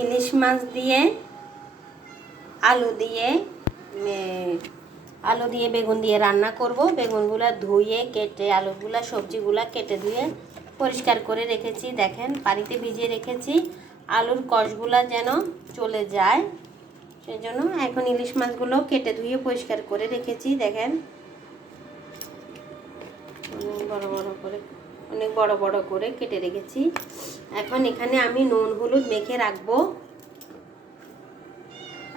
ইলিশ মাছ দিয়ে, আলু দিয়ে আলু দিয়ে বেগুন দিয়ে রান্না করব। বেগুনগুলো ধুয়ে, কেটে, আলুগুলা, সবজিগুলা কেটে ধুয়ে পরিষ্কার করে রেখেছি। দেখেন, পানিতে ভিজিয়ে রেখেছি। আলুর কষগুলা যেন চলে যায়। সেই জন্য এখন ইলিশ মাছগুলো কেটে ধুয়ে পরিষ্কার করে রেখেছি। দেখেন, বড় বড় করে অনেক বড় বড় করে কেটে রেখেছি। এখন এখানে আমি নুন, হলুদ মেখে রাখব।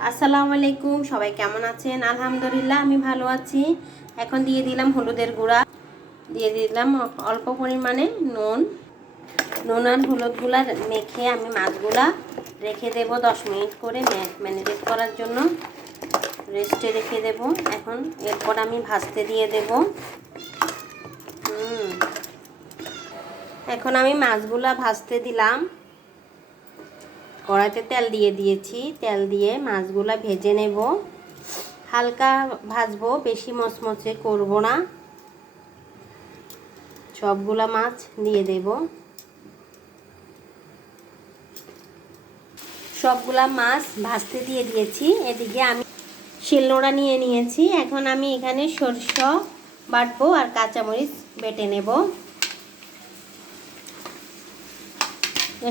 আসসালামু আলাইকুম, সবাই কেমন আছেন? আলহামদুলিল্লাহ, আমি ভালো আছি। এখন দিয়ে দিলাম হলুদের গুঁড়া। দিয়ে দিলাম অল্প পরিমাণে নুন। নুন আর হলুদগুলা মেখে আমি মাছগুলা রেখে দেব দশ মিনিট করে ম্যারিনেট করার জন্য। রেস্টে রেখে দেব। এখন এরপর আমি ভাজতে দিয়ে দেব হুম এখন আমি মাছগুলা ভাজতে দিলাম। কড়াইতে তেল দিয়ে দিয়েছি। তেল দিয়ে মাছগুলা ভেজে নেব। হালকা ভাজবো, বেশি মচমচে করব না। সবগুলা মাছ দিয়ে দেব। সবগুলা মাছ ভাজতে দিয়ে দিয়েছি। এদিকে আমি শিলনোড়া নিয়ে নিয়েছি। এখন আমি এখানে সরষ বাটবো আর কাঁচামরিচ বেটে নেব।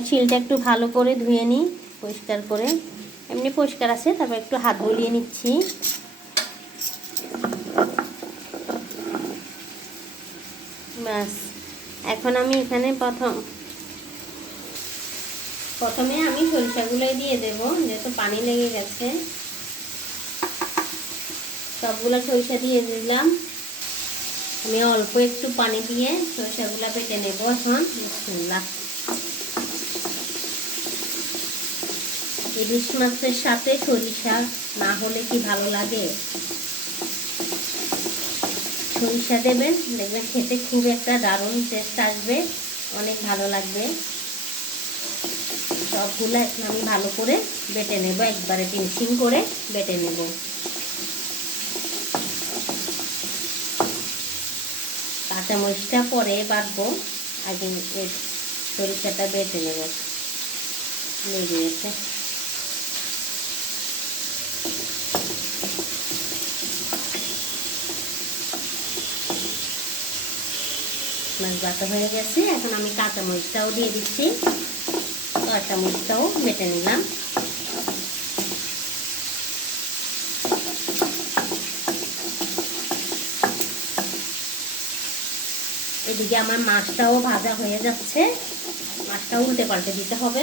শিলটা একটু ভালো করে ধুয়ে নিই, পরিষ্কার করে। এমনি পরিষ্কার আছে, তারপর একটু হাত বুলিয়ে নিচ্ছি। ব্যাস, এখন আমি এখানে প্রথম, প্রথমে আমি সরিষাগুলোই দিয়ে দেব, যেহেতু পানি লেগে গেছে। সবগুলো সরিষা দিয়ে দিলাম। আমি অল্প একটু পানি দিয়ে সরিষাগুলো পেটে নেব এখন। বিসমিল্লাহ। ইলিশ মাছের সাথে সরিষা না হলে কি ভালো লাগে? সরিষা দেবেন, দেখবেন খেতে খুব একটা দারুণ টেস্ট আসবে, অনেক ভালো লাগবে। সবগুলো আমি ভালো করে বেটে নেব, একবারে ফিনিশিং করে বেটে নেব। কাঁচামরিচটা পরে বাটবো, আগে সরিষাটা বেটে নেব। লেগে মাছ বাটা হয়ে গেছে। এখন আমি কাঁচামরিচটাও দিয়ে দিচ্ছি। কাঁচামরিচটাও বেটে নিলাম। এদিকে আমার মাছটাও ভাজা হয়ে যাচ্ছে। মাছটা উল্টে পাল্টে দিতে হবে।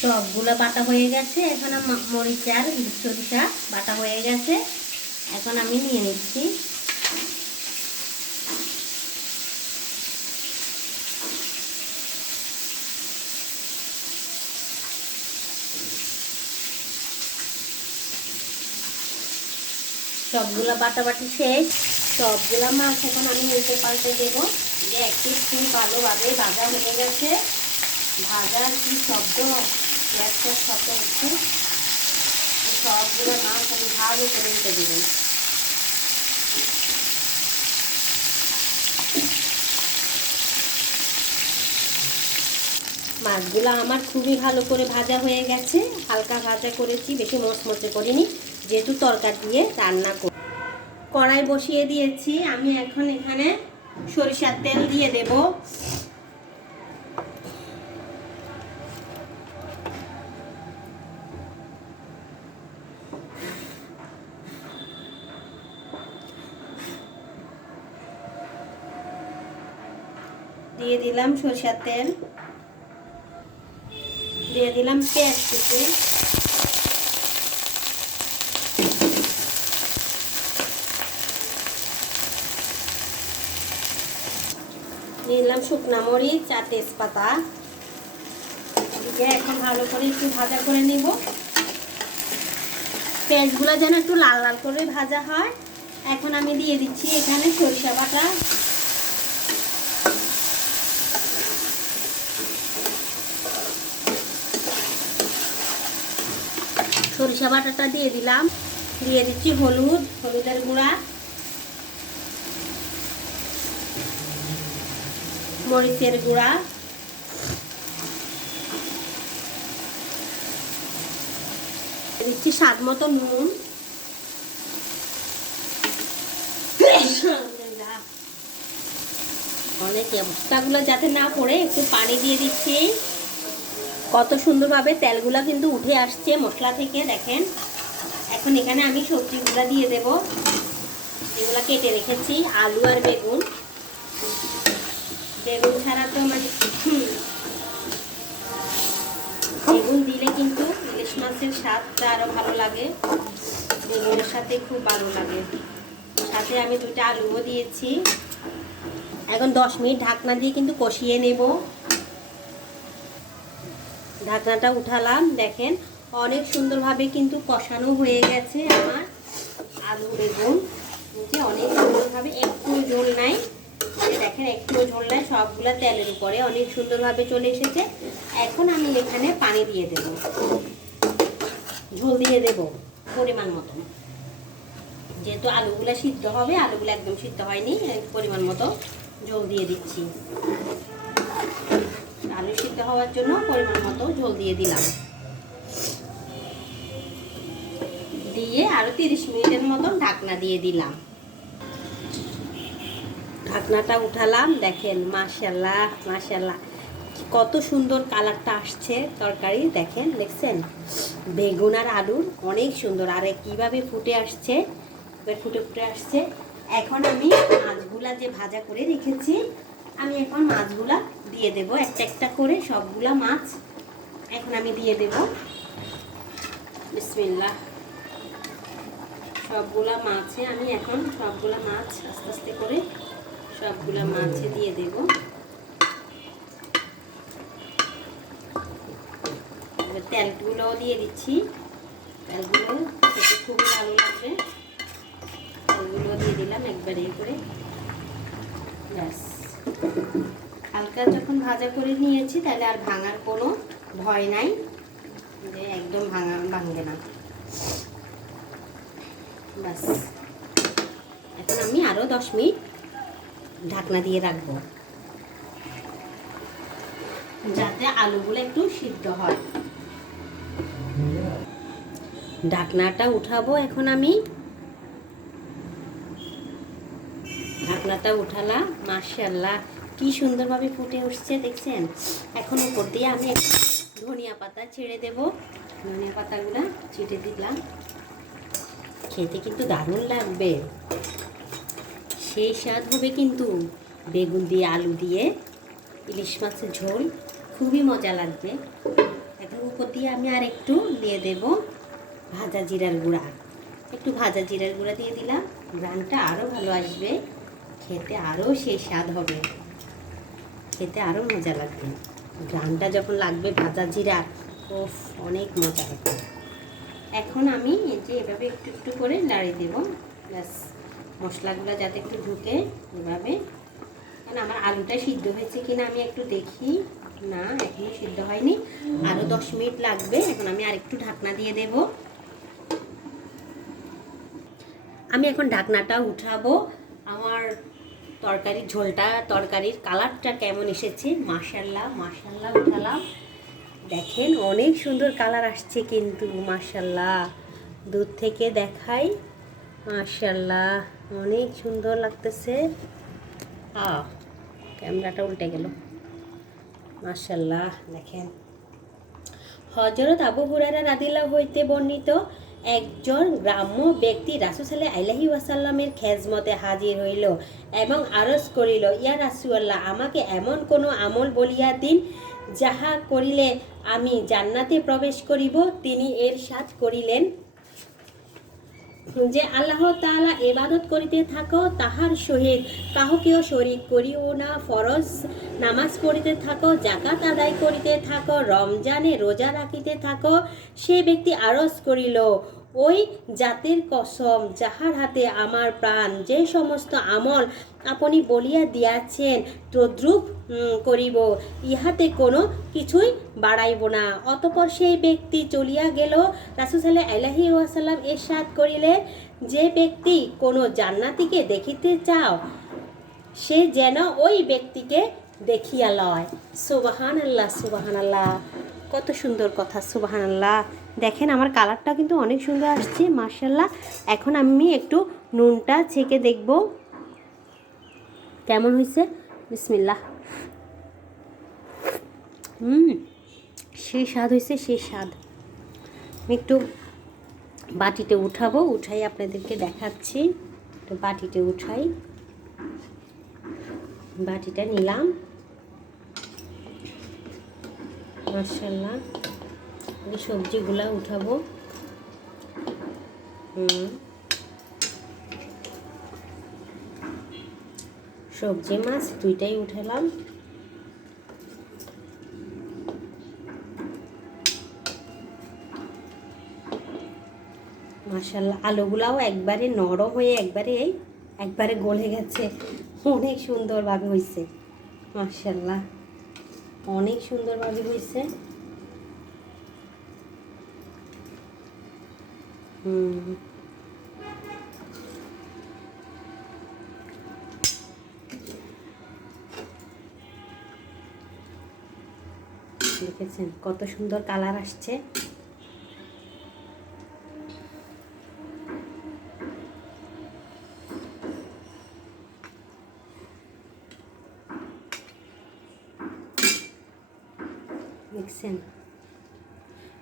সবগুলো বাটা হয়ে গেছে। এখন মরিচ আর সরিষা বাটা হয়ে গেছে। এখন আমি নিয়ে নিচ্ছি। সবগুলো বাটাবাটি শেষ। সবগুলো মাছ এখন আমি উল্টে পাল্টে দেবো। যে একটি খুব ভালোভাবে ভাজা হয়ে গেছে। ভাজার কি শব্দ? একটা শব্দ হচ্ছে। সবগুলো মাছ আমি ভালো করে উল্টে দেবো। মাছগুলো আমার খুবই ভালো করে ভাজা হয়ে গেছে। হালকা ভাজা করেছি, বেশি মচমচে করিনি। যেহেতু তরকারি দিয়ে রান্না করি কড়াই বসিয়ে দিয়েছি। আমি এখন এখানে সরিষার তেল দিয়ে দেব। দিয়ে দিলাম সরিষার তেল। দিয়ে দিলাম পেঁয়াজ কুচি। দিলাম শুকনা মরিচ আর তেজপাতা। এখন ভালো করে একটু ভাজা করে নিব। পেঁয়াজগুলো যেন একটু লাল লাল করে ভাজা হয়। এখন আমি দিয়ে দিচ্ছি এখানে সরিষা বাটা। সরিষা বাটাটা দিয়ে দিলাম। দিয়ে দিচ্ছি হলুদ, হলুদের গুঁড়া। মরিচের গুঁড়া। দিচ্ছি স্বাদ মতো নুন। অনেক অবস্থাগুলো যাতে না পড়ে, একটু পানি দিয়ে দিচ্ছি। কত সুন্দরভাবে তেলগুলো কিন্তু উঠে আসছে মশলা থেকে, দেখেন। এখন এখানে আমি সবজিগুলো দিয়ে দেব। এগুলো কেটে রেখেছি, আলু আর বেগুন। বেগুন ছাড়া তো মানে বেগুন দিলে কিন্তু ইলিশ মাছের স্বাদটা আরও ভালো লাগে। বেগুনের সাথে খুব ভালো লাগে। সাথে আমি দুটো আলুও দিয়েছি। এখন দশ মিনিট ঢাকনা দিয়ে কিন্তু কষিয়ে নেব। ঢাকনাটা উঠালাম, দেখেন অনেক সুন্দরভাবে কিন্তু কষানো হয়ে গেছে আমার আলু বেগুন। অনেক সুন্দরভাবে একটু ঝোল নাই। দেখেন, একটু ঝোল সবগুলো তেলের উপরে, অনেক সুন্দরভাবে চলে এসেছে। এখন আমি এখানে পানি দিয়ে দেব। ঝোল দিয়ে দেব, পরিমাণ মতো। যেহেতু আলুগুলো সিদ্ধ হবে, আলুগুলো একদম সিদ্ধ হয়নি পরিমাণ মতো ঝোল দিয়ে দিচ্ছি। আলু সিদ্ধ হওয়ার জন্য পরিমাণ মতো ঝোল দিয়ে দিলাম। দিয়ে আরও তিরিশ মিনিটের মতন ঢাকনা দিয়ে দিলাম। ঢাকনাটা উঠালাম, দেখেন মাশাল্লাহ মাশাল্লাহ কত সুন্দর কালারটা আসছে তরকারি, দেখেন, দেখছেন? বেগুন আর আলুর অনেক সুন্দর। আর, কীভাবে ফুটে আসছে? ফুটে ফুটে আসছে। এখন আমি মাছগুলা যে ভাজা করে রেখেছি, আমি এখন মাছগুলা দিয়ে দেব। একটা একটা করে সবগুলা মাছ এখন আমি দিয়ে দেব। বিসমিল্লাহ। সবগুলা মাছে আমি এখন সবগুলা মাছ আস্তে আস্তে করে সবগুলা মাছে দিয়ে দেব। তেলগুলোও দিয়ে দিচ্ছি। তেলগুলো খেতে খুবই ভালো লাগবে। তেলগুলো দিয়ে দিলাম একবার করে। ব্যাস। হালকা যখন ভাজা করে নিয়েছি, তাহলে আর ভাঙার কোনো ভয় নাই। যে একদম ভাঙা, ভাঙবে না। ব্যাস। এখন আমি আরও দশ মিনিট ঢাকনা দিয়ে রাখব। যাতে আলুগুলো একটু সিদ্ধ হয়। ঢাকনাটা উঠাবো এখন আমি। ঢাকনাটা উঠালাম মার্শাল্লাহ কি সুন্দরভাবে ফুটে উঠছে দেখছেন? এখন উপর দিয়ে আমি ধনিয়া পাতা ছেড়ে দেব। ধনিয়া পাতাগুলো ছিটে দিলাম। খেতে কিন্তু দারুণ লাগবে। সেই স্বাদ হবে কিন্তু বেগুন দিয়ে আলু দিয়ে, ইলিশ মাছের ঝোল, খুবই মজা লাগবে। এখন উপর দিয়ে আমি আর একটু দিয়ে দেব ভাজা জিরার গুঁড়া। একটু ভাজা জিরার গুঁড়া দিয়ে দিলাম, গ্রানটা আরও ভালো আসবে, খেতে আরও সেই স্বাদ হবে। খেতে আরও মজা লাগবে। গ্রানটা যখন লাগবে ভাজা জিরা ওফ অনেক মজা হবে। এখন আমি এই যে এভাবে একটু একটু করে লাড়িয়ে দেবো, ব্যাস। মশলাগুলো যাতে একটু ঢুকে এভাবে। কারণ আমার আলুটা সিদ্ধ হয়েছে কিনা আমি একটু দেখি। না, এখনও সিদ্ধ হয়নি। আরও দশ মিনিট লাগবে। এখন আমি আরেকটু ঢাকনা দিয়ে দেব। আমি এখন ঢাকনাটা উঠাবো। আমার তরকারির ঝোলটা, তরকারির কালারটা কেমন এসেছে? মাশাল্লাহ মাশাল্লাহ উঠালাম। দেখেন, অনেক সুন্দর কালার আসছে কিন্তু মাশাল্লাহ দূর থেকে দেখাই। মাশাল্লাহ অনেক সুন্দর লাগতেছে। আ, ক্যামেরাটা উল্টে গেল। মাশাল্লাহ দেখেন। হজরত আবু হুরারা রাদিল্লাহ হইতে বর্ণিত একজন গ্রাম্য ব্যক্তি রাসুসাল্লাহ আলাহি ওয়াসাল্লামের খেজমতে হাজির হইল এবং আরজ করিল, ইয়া রাসুয়াল্লাহ আমাকে এমন কোনো আমল বলিয়া দিন যাহা করিলে আমি জান্নাতে প্রবেশ করিব। তিনি এর সাথ করিলেন। যে আল্লাহ তাআলা এবাদত করিতে থাকো, তাহার সহিত কাহকেও শরিক করিও না। ফরজ নামাজ পড়িতে থাকো জাকাত আদায় করিতে থাকো, রমজানে রোজা রাখিতে থাকো, সে ব্যক্তি আরজ করিল ওই জাতির কসম, যাহার হাতে আমার প্রাণ, যে সমস্ত আমল আপনি বলিয়া দিয়াছেন, তদ্রূপ করিব। ইহাতে কোনো কিছুই বাড়াইব না। অতপর সেই ব্যক্তি চলিয়া গেল। রাসুসাল্লাহ আলাহি ওয়াসাল্লাম এরশাদ করিলেন, যে ব্যক্তি কোনো জান্নাতিকে দেখিতে চাও, সে যেন ওই ব্যক্তিকে দেখিয়া লয়। সুবাহান আল্লাহ সুবাহান আল্লাহ কত সুন্দর কথা সুবাহান আল্লাহ দেখেন আমার কালারটা কিন্তু অনেক সুন্দর আসছে মার্শাল্লাহ এখন আমি একটু নুনটা ছেঁকে দেখব। কেমন হয়েছে? বিসমিল্লাহ। হুম, সে স্বাদ হয়েছে, সে স্বাদ। আমি একটু বাটিতে উঠাবো, উঠাই আপনাদেরকে দেখাচ্ছি। একটু বাটিতে উঠাই। বাটিটা নিলাম। মার্শাল্লাহ সবজিগুলা উঠাবো। সবজি মাছ দুইটাই উঠালাম। মাশাল্লাহ আলুগুলাও একবারে নরম হয়ে একবারে এই একবারে গলে গেছে। অনেক সুন্দরভাবে হয়েছে মাশাল্লাহ অনেক সুন্দরভাবে হয়েছে দেখেছেন কত সুন্দর কালার আসছে। দেখছেন?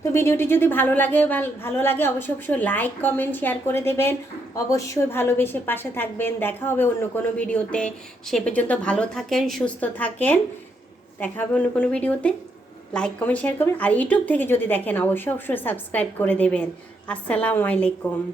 তো ভিডিওটি যদি ভালো লাগে, ভাল- লাগে অবশ্যই অবশ্যই লাইক কমেন্ট শেয়ার করে দেবেন। অবশ্যই ভালোবেসে পাশে থাকবেন। দেখা হবে অন্য কোনো ভিডিওতে। সে পর্যন্ত ভালো থাকেন, সুস্থ থাকেন। দেখা হবে অন্য কোনো ভিডিওতে। লাইক কমেন্ট শেয়ার করবেন। আর ইউটিউব থেকে যদি দেখেন, অবশ্যই অবশ্যই সাবস্ক্রাইব করে দেবেন। আসসালামু আলাইকুম।